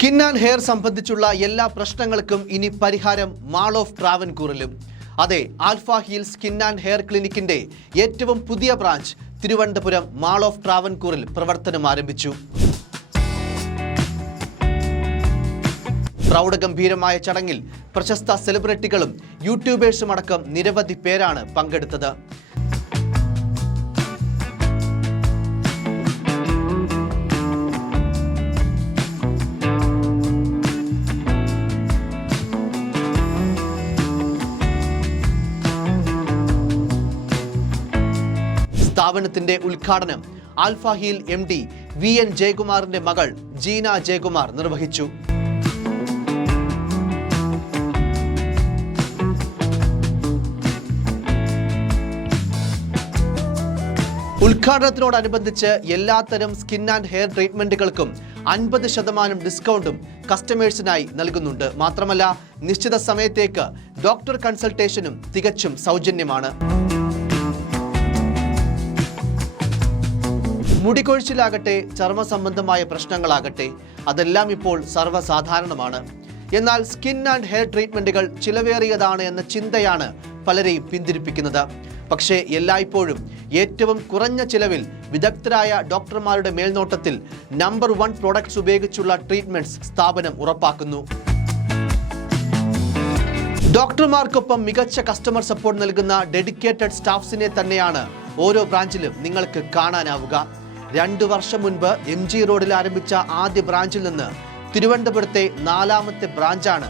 Skin and hair സംബന്ധിച്ചുള്ള എല്ലാ പ്രശ്നങ്ങൾക്കും ഇനി പരിഹാരം മാൾ ഓഫ് ട്രാവൻകൂറിലും. അതെ, Alpha Heal skin and hair ക്ലിനിക്കിന്റെ ഏറ്റവും പുതിയ ബ്രാഞ്ച് തിരുവനന്തപുരം മാൾ ഓഫ് ട്രാവൻകൂറിൽ പ്രവർത്തനം ആരംഭിച്ചു. പ്രൗഢഗംഭീരമായ ചടങ്ങിൽ പ്രശസ്ത സെലിബ്രിറ്റികളും യൂട്യൂബേഴ്സും അടക്കം നിരവധി പേരാണ് പങ്കെടുത്തത്. സ്ഥാപനത്തിന്റെ ഉദ്ഘാടനം ആൽഫ ഹീൽ MD VN ജയകുമാറിന്റെ മകൾ ജീന ജയകുമാർ നിർവഹിച്ചു. ഉദ്ഘാടനത്തോടനുബന്ധിച്ച് എല്ലാത്തരം സ്കിൻ ആൻഡ് ഹെയർ ട്രീറ്റ്മെന്റുകൾക്കും 50% ഡിസ്കൗണ്ടും കസ്റ്റമേഴ്സിനായി നൽകുന്നുണ്ട്. മാത്രമല്ല, നിശ്ചിത സമയത്തേക്ക് ഡോക്ടർ കൺസൾട്ടേഷനും തികച്ചും സൗജന്യമാണ്. മുടികൊഴിച്ചിലാകട്ടെ, ചർമ്മ സംബന്ധമായ പ്രശ്നങ്ങളാകട്ടെ, അതെല്ലാം ഇപ്പോൾ സർവ്വസാധാരണമാണ്. എന്നാൽ സ്കിൻ ആൻഡ് ഹെയർ ട്രീറ്റ്മെന്റുകൾ ചിലവേറിയതാണ് എന്ന ചിന്തയാണ് പലരെയും പിന്തിരിപ്പിക്കുന്നത്. പക്ഷേ എല്ലായ്പ്പോഴും ഏറ്റവും കുറഞ്ഞ ചിലവിൽ വിദഗ്ധരായ ഡോക്ടർമാരുടെ മേൽനോട്ടത്തിൽ നമ്പർ 1 പ്രോഡക്ട്സ് ഉപയോഗിച്ചുള്ള ട്രീറ്റ്മെന്റ്സ് സ്ഥാപനം ഉറപ്പാക്കുന്നു. ഡോക്ടർമാർക്കൊപ്പം മികച്ച കസ്റ്റമർ സപ്പോർട്ട് നൽകുന്ന ഡെഡിക്കേറ്റഡ് സ്റ്റാഫ്സിനെ തന്നെയാണ് ഓരോ ബ്രാഞ്ചിലും നിങ്ങൾക്ക് കാണാനാവുക. 2 വർഷം മുൻപ് MG റോഡിൽ ആരംഭിച്ച ആദ്യ ബ്രാഞ്ചിൽ നിന്ന് തിരുവനന്തപുരത്തെ 4ാമത്തെ ബ്രാഞ്ചാണ്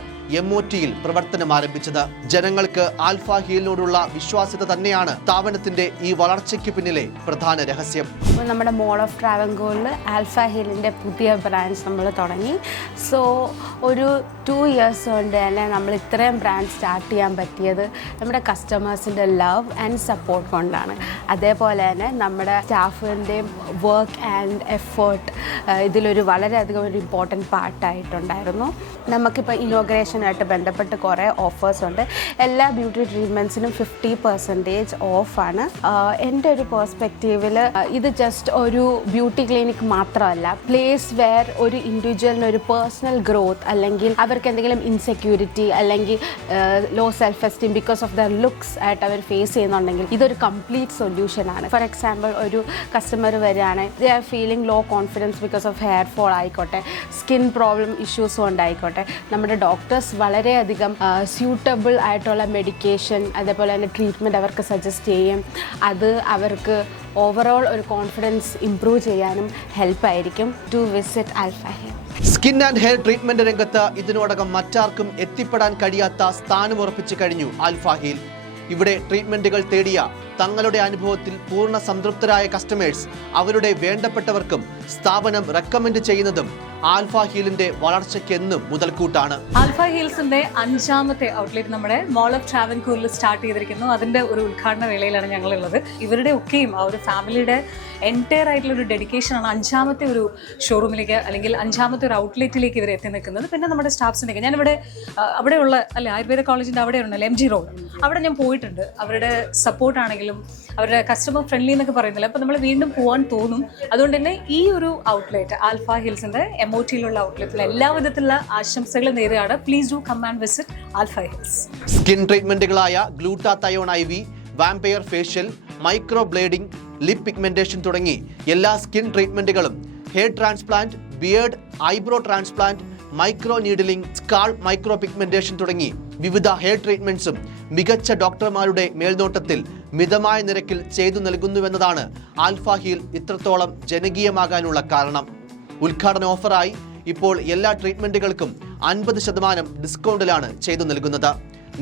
MOTയിൽ പ്രവർത്തനം ആരംഭിച്ചത്. ജനങ്ങൾക്ക് ആൽഫ ഹീലിനോടുള്ള വിശ്വാസ്യത തന്നെയാണ് സ്ഥാപനത്തിന്റെ ഈ വളർച്ചയ്ക്ക് പിന്നിലെ പ്രധാന രഹസ്യം. നമ്മുടെ മോൾ ഓഫ് ട്രാവൻകൂറിൽ ആൽഫ ഹീലിൻ്റെ പുതിയ ബ്രാഞ്ച് നമ്മൾ തുടങ്ങി. സോ ഒരു 2 ഇയേഴ്സ് കൊണ്ട് തന്നെ നമ്മൾ ഇത്രയും ബ്രാഞ്ച് സ്റ്റാർട്ട് ചെയ്യാൻ പറ്റിയത് നമ്മുടെ കസ്റ്റമേഴ്സിൻ്റെ ലവ് ആൻഡ് സപ്പോർട്ട് കൊണ്ടാണ്. അതേപോലെ തന്നെ നമ്മുടെ സ്റ്റാഫിൻ്റെയും വർക്ക് ആൻഡ് എഫേർട്ട് ഇതിലൊരു വളരെയധികം ഒരു ഇമ്പോർട്ടൻറ്റ് പാർട്ടായിട്ടുണ്ടായിരുന്നു. നമുക്കിപ്പോൾ ഇനോഗ്രേഷനായിട്ട് ബന്ധപ്പെട്ട് കുറേ ഓഫേഴ്സ് ഉണ്ട്. എല്ലാ ബ്യൂട്ടി ട്രീറ്റ്മെൻറ്റ്സിനും 50% ഓഫാണ്. എൻ്റെ ഒരു പെർസ്പെക്റ്റീവിൽ ഇത് ജസ്റ്റ് ഒരു ബ്യൂട്ടി ക്ലിനിക് മാത്രമല്ല, പ്ലേസ് വെയർ ഒരു ഇൻഡിവിജ്വലിന് ഒരു പേഴ്സണൽ ഗ്രോത്ത് അല്ലെങ്കിൽ അവർക്ക് എന്തെങ്കിലും ഇൻസെക്യൂരിറ്റി അല്ലെങ്കിൽ low self esteem because of their looks ആയിട്ട് അവർ ഫേസ് ചെയ്യുന്നുണ്ടെങ്കിൽ ഇതൊരു കംപ്ലീറ്റ് സൊല്യൂഷനാണ്. ഫോർ എക്സാമ്പിൾ, ഒരു കസ്റ്റമർ വരികയാണെങ്കിൽ they are feeling low confidence because of hair fall ആയിക്കോട്ടെ, സ്കിൻ പ്രോബ്ലം ഇഷ്യൂസും ഉണ്ടായിക്കോട്ടെ, നമ്മുടെ ഡോക്ടേഴ്സ് വളരെയധികം സ്യൂട്ടബിൾ ആയിട്ടുള്ള മെഡിക്കേഷൻ അതേപോലെ തന്നെ ട്രീറ്റ്മെൻറ്റ് അവർക്ക് സജസ്റ്റ് ചെയ്യും. അത് അവർക്ക് ഓവറോൾ ഒരു കോൺഫിഡൻസ് ഇംപ്രൂവ് ചെയ്യാനും ഹെൽപ്പായിരിക്കും. To visit Alpha Heal. Skin and hair treatment രംഗത്ത് ഇതിനോടകം മറ്റാർക്കും എത്തിപ്പെടാൻ കഴിയാത്ത സ്ഥാനമുറപ്പിച്ചു കഴിഞ്ഞു ആൽഫ ഹീൽ. ഇവിടെ ട്രീറ്റ്മെന്റുകൾ തേടിയ തങ്ങളുടെ അനുഭവത്തിൽ പൂർണ്ണ സംതൃപ്തരായ കസ്റ്റമേഴ്സ് അവരുടെ വേണ്ടപ്പെട്ടവർക്കും സ്ഥാപനം റെക്കമെൻഡ് ചെയ്യുന്നതും ആൽഫ ഹീലിന്റെ വളർച്ചയ്ക്ക് എന്നും മുതൽക്കൂട്ടാണ്. ആൽഫ ഹീൽസിന്റെ 5ാമത്തെ ഔട്ട്ലെറ്റ് നമ്മുടെ മോൾ ഓഫ് ട്രാവൻകൂറിൽ സ്റ്റാർട്ട് ചെയ്തിരിക്കുന്നു. അതിന്റെ ഒരു ഉദ്ഘാടന വേളയിലാണ് ഞങ്ങളുള്ളത്. ഇവരുടെ ഒക്കെയും ആ ഒരു ഫാമിലിയുടെ എൻറ്റയർ ആയിട്ടുള്ള ഒരു ഡെഡിക്കേഷനാണ് 5ാമത്തെ ഒരു ഷോറൂമിലേക്ക് അല്ലെങ്കിൽ 5ാമത്തെ ഒരു ഔട്ട്ലെറ്റിലേക്ക് ഇവർ എത്തി നിൽക്കുന്നത്. പിന്നെ നമ്മുടെ സ്റ്റാഫ്സിനൊക്കെ ഞാനിവിടെ അവിടെയുള്ള ആയുർവേദ കോളേജിൻ്റെ അവിടെ ഉണ്ടല്ലോ MG റോഡ്, അവിടെ ഞാൻ പോയിട്ടുണ്ട്. അവരുടെ സപ്പോർട്ടാണെങ്കിലും അവരുടെ കസ്റ്റമർ ഫ്രണ്ട്ലി എന്നൊക്കെ പറയുന്നില്ല. അപ്പോൾ നമ്മൾ വീണ്ടും പോകാൻ തോന്നും. അതുകൊണ്ട് തന്നെ ഈ ഒരു ഔട്ട്ലെറ്റ് ആൽഫ ഹിൽസിന്റെ MOTയിലുള്ള ഔട്ട്ലെറ്റിൽ എല്ലാവിധത്തിലുള്ള ആശംസകളും നേരെയാണ്. Please do come and visit Alpha Hills. Skin ട്രീറ്റ്മെന്റുകളായ glutathione IV, vampire facial, micro blading, lip pigmentation തുടങ്ങി എല്ലാ സ്കിൻ ട്രീറ്റ്മെന്റുകളും, hair transplant, beard, eyebrow transplant, micro needling, scalp micro pigmentation തുടങ്ങി വിവിധ ഹെയർ ട്രീറ്റ്മെന്റ്സും മികച്ച ഡോക്ടർമാരുടെ മേൽനോട്ടത്തിൽ മിതമായ നിരക്കിൽ ചെയ്തു നൽകുന്നുവെന്നതാണ് ആൽഫ ഹീൽ ഇത്രത്തോളം ജനകീയമാകാനുള്ള കാരണം. ഉദ്ഘാടന ഓഫറായി ഇപ്പോൾ എല്ലാ ട്രീറ്റ്മെന്റുകൾക്കും 50% ഡിസ്കൗണ്ടിലാണ് ചെയ്തു നൽകുന്നത്.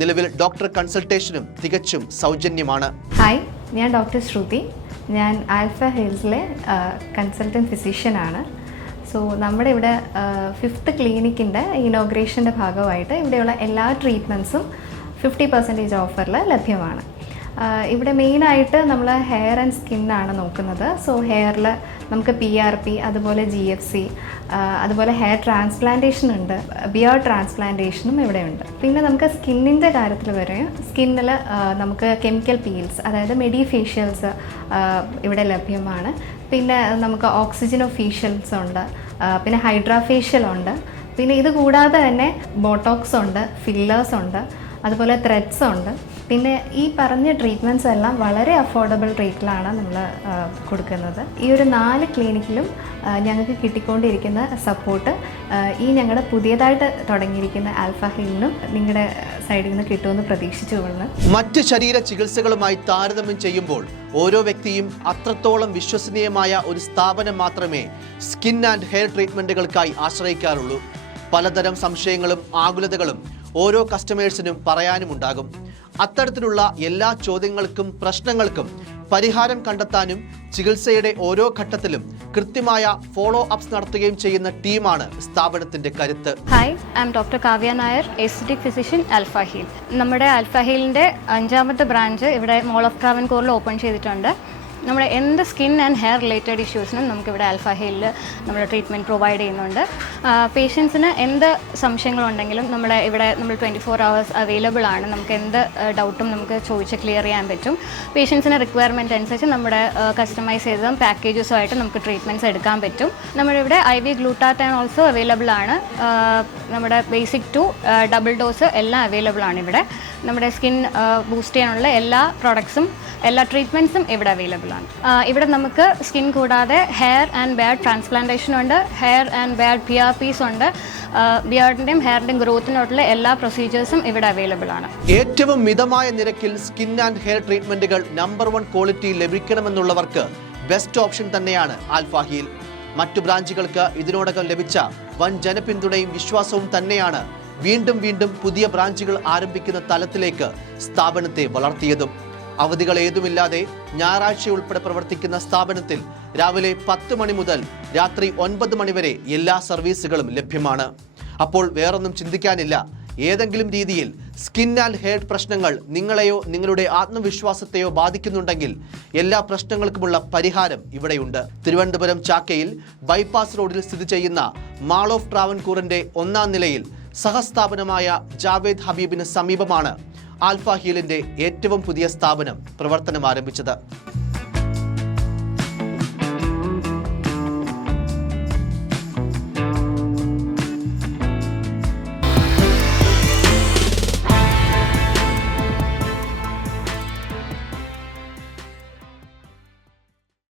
നിലവിൽ ഡോക്ടർ കൺസൾട്ടേഷനും തികച്ചും സൗജന്യമാണ്. ഹായ്, ഞാൻ ഡോക്ടർ ശ്രുതി. ഞാൻ ആൽഫ ഹീൽസിലെ കൺസൾട്ടൻറ്റ് ഫിസിഷ്യനാണ്. സോ നമ്മുടെ ഇവിടെ 5th ക്ലിനിക്കിൻ്റെ ഇനോഗ്രേഷൻ്റെ ഭാഗമായിട്ട് ഇവിടെയുള്ള എല്ലാ ട്രീറ്റ്മെൻറ്റ്സും 50% ഓഫറിൽ ലഭ്യമാണ്. ഇവിടെ മെയിനായിട്ട് നമ്മൾ ഹെയർ ആൻഡ് സ്കിന്നാണ് നോക്കുന്നത്. സോ ഹെയറിൽ നമുക്ക് PRP, അതുപോലെ GFC, അതുപോലെ ഹെയർ ട്രാൻസ്പ്ലാന്റേഷൻ ഉണ്ട്, ബിയർഡ് ട്രാൻസ്പ്ലാന്റേഷനും ഇവിടെ ഉണ്ട്. പിന്നെ നമുക്ക് സ്കിന്നിൻ്റെ കാര്യത്തിൽ വരെ സ്കിന്നിൽ നമുക്ക് കെമിക്കൽ പീൽസ്, അതായത് മെഡിഫേഷ്യൽസ് ഇവിടെ ലഭ്യമാണ്. പിന്നെ നമുക്ക് ഓക്സിജനോ ഫേഷ്യൽസ് ഉണ്ട്, പിന്നെ ഹൈഡ്രാ ഫേഷ്യൽ ഉണ്ട്, പിന്നെ ഇത് കൂടാതെ തന്നെ ബോട്ടോക്സ് ഉണ്ട്, ഫില്ലേഴ്സ് ഉണ്ട്, അതുപോലെ ത്രെഡ്സ് ഉണ്ട്. പിന്നെ ഈ പറഞ്ഞ ട്രീറ്റ്മെൻറ്റ്സ് എല്ലാം വളരെ അഫോർഡബിൾ റേറ്റിലാണ് നമ്മൾ കൊടുക്കുന്നത്. ഈ ഒരു 4 ക്ലിനിക്കിലും ഞങ്ങൾക്ക് കിട്ടിക്കൊണ്ടിരിക്കുന്ന സപ്പോർട്ട് ഈ ഞങ്ങളുടെ പുതിയതായിട്ട് തുടങ്ങിയിരിക്കുന്ന ആൽഫ ഹീലിനും നിങ്ങളുടെ സൈഡിൽ നിന്ന് കിട്ടുമെന്ന് പ്രതീക്ഷിച്ചുകൊണ്ട് മറ്റ് ശരീര ചികിത്സകളുമായി താരതമ്യം ചെയ്യുമ്പോൾ ഓരോ വ്യക്തിയും അത്രത്തോളം വിശ്വസനീയമായ ഒരു സ്ഥാപനം മാത്രമേ സ്കിൻ ആൻഡ് ഹെയർ ട്രീറ്റ്മെൻറ്റുകൾക്കായി ആശ്രയിക്കാറുള്ളൂ. പലതരം സംശയങ്ങളും ആകുലതകളും ഓരോ കസ്റ്റമേഴ്സിനും പറയാനുമുണ്ടാകും. അത്തരത്തിലുള്ള എല്ലാ ചോദ്യങ്ങൾക്കും പ്രശ്നങ്ങൾക്കും പരിഹാരം കണ്ടെത്താനും ചികിത്സയുടെ ഓരോ ഘട്ടത്തിലും കൃത്യമായ ഫോളോ അപ്സ് നടത്തുകയും ചെയ്യുന്ന ടീമാണ് സ്ഥാപനത്തിന്റെ കരുത്ത്. Hi, I'm doctor Kavya Nair, aesthetic physician, Alpha Heal. നമ്മുടെ ആൽഫ ഹീലിൻ്റെ 5ാമത്തെ ബ്രാഞ്ച് ഇവിടെ മോൾ ഓഫ് ട്രാവൻകൂറിൽ ഓപ്പൺ ചെയ്തിട്ടുണ്ട്. നമ്മുടെ എന്ത് സ്കിൻ ആൻഡ് ഹെയർ റിലേറ്റഡ് ഇഷ്യൂസിനും നമുക്കിവിടെ ആൽഫ ഹീലിൽ നമ്മൾ ട്രീറ്റ്മെൻറ്റ് പ്രൊവൈഡ് ചെയ്യുന്നുണ്ട്. പേഷ്യൻസിന് എന്ത് സംശയങ്ങളുണ്ടെങ്കിലും നമ്മൾ 24 hours അവൈലബിൾ ആണ്. നമുക്ക് എന്ത് ഡൗട്ടും നമുക്ക് ചോദിച്ച് ക്ലിയർ ചെയ്യാൻ പറ്റും. പേഷ്യൻസിന് റിക്വയർമെൻറ്റ് അനുസരിച്ച് നമ്മുടെ കസ്റ്റമൈസ് ചെയ്തതും പാക്കേജസുമായിട്ട് നമുക്ക് ട്രീറ്റ്മെൻറ്റ്സ് എടുക്കാൻ പറ്റും. നമ്മളിവിടെ IV ഗ്ലൂട്ടാത്തയോൺ ഓൾസോ അവൈലബിൾ ആണ്. നമ്മുടെ ബേസിക് ടു ഡബിൾ ഡോസ് എല്ലാം അവൈലബിൾ ആണ് ഇവിടെ. നമ്മുടെ സ്കിൻ ബൂസ്റ്റ് ചെയ്യാനുള്ള എല്ലാ പ്രോഡക്ട്സും എല്ലാ ട്രീറ്റ്മെൻറ്റ്സും ഇവിടെ അവൈലബിൾ ആണ്. ഇവിടെ നമുക്ക് സ്കിൻ കൂടാതെ ഹെയർ ആൻഡ് ബെയർഡ് ട്രാൻസ്പ്ലാന്റേഷൻ ഉണ്ട്, ഹെയർ ആൻഡ് ബെയർഡ് PRPs ഉണ്ട്. ബിയർഡിൻ്റെയും ഹെയറിൻ്റെയും ഗ്രോത്തിനോട്ടുള്ള എല്ലാ പ്രൊസീജിയേഴ്സും ഇവിടെ അവൈലബിൾ ആണ്. ഏറ്റവും മിതമായ നിരക്കിൽ സ്കിൻ ആൻഡ് ഹെയർ ട്രീറ്റ്മെൻറ്റുകൾ നമ്പർ 1 ക്വാളിറ്റി ലഭിക്കണമെന്നുള്ളവർക്ക് ബെസ്റ്റ് ഓപ്ഷൻ തന്നെയാണ് ആൽഫ ഹീൽ. മറ്റു ബ്രാഞ്ചുകൾക്ക് ഇതിനോടകം ലഭിച്ച വൻ ജനപിന്തുണയും വിശ്വാസവും തന്നെയാണ് വീണ്ടും വീണ്ടും പുതിയ ബ്രാഞ്ചുകൾ ആരംഭിക്കുന്ന തലത്തിലേക്ക് സ്ഥാപനത്തെ വളർത്തിയതും. അവധികൾ ഏതുമില്ലാതെ ഞായറാഴ്ച ഉൾപ്പെടെ പ്രവർത്തിക്കുന്ന സ്ഥാപനത്തിൽ രാവിലെ 10 മണി മുതൽ രാത്രി 9 മണി വരെ എല്ലാ സർവീസുകളും ലഭ്യമാണ്. അപ്പോൾ വേറൊന്നും ചിന്തിക്കാനില്ല. ഏതെങ്കിലും രീതിയിൽ സ്കിൻ ആൻഡ് ഹെയർ പ്രശ്നങ്ങൾ നിങ്ങളെയോ നിങ്ങളുടെ ആത്മവിശ്വാസത്തെയോ ബാധിക്കുന്നുണ്ടെങ്കിൽ എല്ലാ പ്രശ്നങ്ങൾക്കുമുള്ള പരിഹാരം ഇവിടെയുണ്ട്. തിരുവനന്തപുരം ചാക്കയിൽ ബൈപ്പാസ് റോഡിൽ സ്ഥിതി ചെയ്യുന്ന മാൾ ഓഫ് ട്രാവൻകൂറിന്റെ 1ാം നിലയിൽ സഹസ്ഥാപനമായ ജാവേദ് ഹബീബിന് സമീപമാണ് ആൽഫ ഹീലിന്റെ ഏറ്റവും പുതിയ സ്ഥാപനം പ്രവർത്തനം ആരംഭിച്ചത്.